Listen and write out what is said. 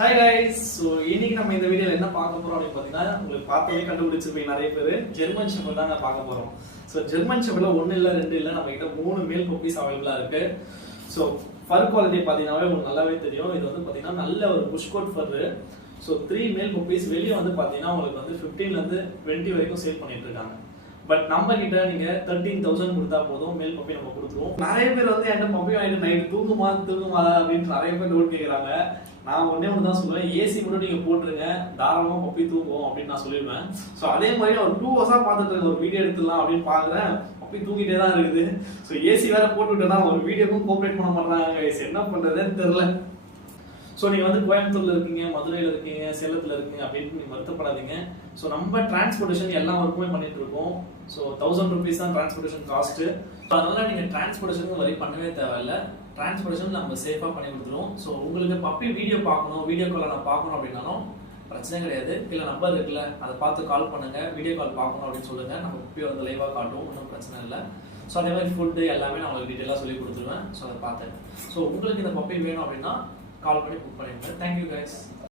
Hi guys, so இன்னைக்கு நம்ம இந்த வீடியோல என்ன பார்க்க போறோம் அப்படினு பாத்தீங்கன்னா உங்களுக்கு பார்த்தவே கண்டுபிடிச்சிருப்பீங்க நிறைய பேர் ஜெர்மன் ஷெப்பர்ட் தான் பார்க்க போறோம். சோ ஜெர்மன் ஷெப்பர்ட்ல 1 இல்ல 2 இல்ல நம்ம கிட்ட 3 மேல் பப்பீஸ் அவேலபிளா இருக்கு. சோ ஃபர் குவாலிட்டி பாத்தீங்கன்னாவே உங்களுக்கு நல்லாவே தெரியும். இது வந்து பாத்தீங்கன்னா நல்ல ஒரு புஷ் கோட் ஃபர். சோ 3 மேல் பப்பீஸ் வெளிய வந்து பாத்தீங்கன்னா உங்களுக்கு வந்து 15 ல இருந்து 20 வரைக்கும் சேல் பண்ணிட்டு இருக்காங்க. பட் நம்ம கிட்ட நீங்க 13000 கொடுத்தா போதும் மேல் பப்பி நம்ம கொடுத்துருவோம். நிறைய பேர் வந்து என்கிட்ட பப்பி வாங்கிட்டு நைட் தூங்குமா அப்படின்னு நிறைய பேர் டவுட் கேட்கறாங்க. நான் ஒண்ணே தான் சொல்லுவேன், ஏசி மட்டும் நீங்க போட்டுருங்க, தாராளமா பப்பி தூங்குவோம் அப்படின்னு நான் சொல்லிடுவேன். ஸோ அதே மாதிரி ஒரு 2 ஹவர்ஸா பார்த்துட்டு இருக்க ஒரு வீடியோ எடுத்துடலாம் அப்படின்னு பாக்குறேன், பப்பி தூங்கிட்டே தான் இருக்குது. ஸோ ஏசி வேற போட்டு விட்டேன்னா ஒரு வீடியோக்கும் கோஆப்ரேட் பண்ண மாட்டாங்க, என்ன பண்றதுன்னு தெரியல. ஸோ நீங்கள் வந்து கோயம்புத்தூர்ல இருக்கீங்க, மதுரையில் இருக்கீங்க, சேலத்தில் இருக்கீங்க அப்படின்னு நீங்கள் வருத்தப்படாதீங்க. ஸோ நம்ம டிரான்ஸ்போர்டேஷன் எல்லா ஒர்க்குமே பண்ணிட்டு இருக்கோம். ஸோ 1000 rupees தான் டிரான்ஸ்போர்டேஷன் காஸ்ட். அதனால நீங்கள் டிரான்ஸ்போர்டேஷன் வரை பண்ணவே தேவையில்லை. டிரான்ஸ்போர்டேஷன் நம்ம சேஃபாக பண்ணி கொடுத்துருவோம். ஸோ உங்களுக்கு பப்பி வீடியோ பார்க்கணும், வீடியோ கால் நான் பார்க்கணும் அப்படின்னாலும் பிரச்சனை கிடையாது. இல்லை நம்பர் இருக்குல்ல, அதை பார்த்து கால் பண்ணுங்க, வீடியோ கால் பார்க்கணும் அப்படின்னு சொல்லுங்க, நம்ம பப்பி வந்து லைவாக காட்டுவோம், ஒன்றும் பிரச்சனை இல்லை. ஸோ அதே மாதிரி ஃபுட்டு எல்லாமே நான் உங்களுக்கு டீட்டெயிலாக சொல்லி கொடுத்துருவேன். ஸோ அதை பார்த்தேன். ஸோ உங்களுக்கு இந்த பப்பி வேணும் அப்படின்னா கால் பண்ணி புக் பண்ணிடுங்க. Thank you guys.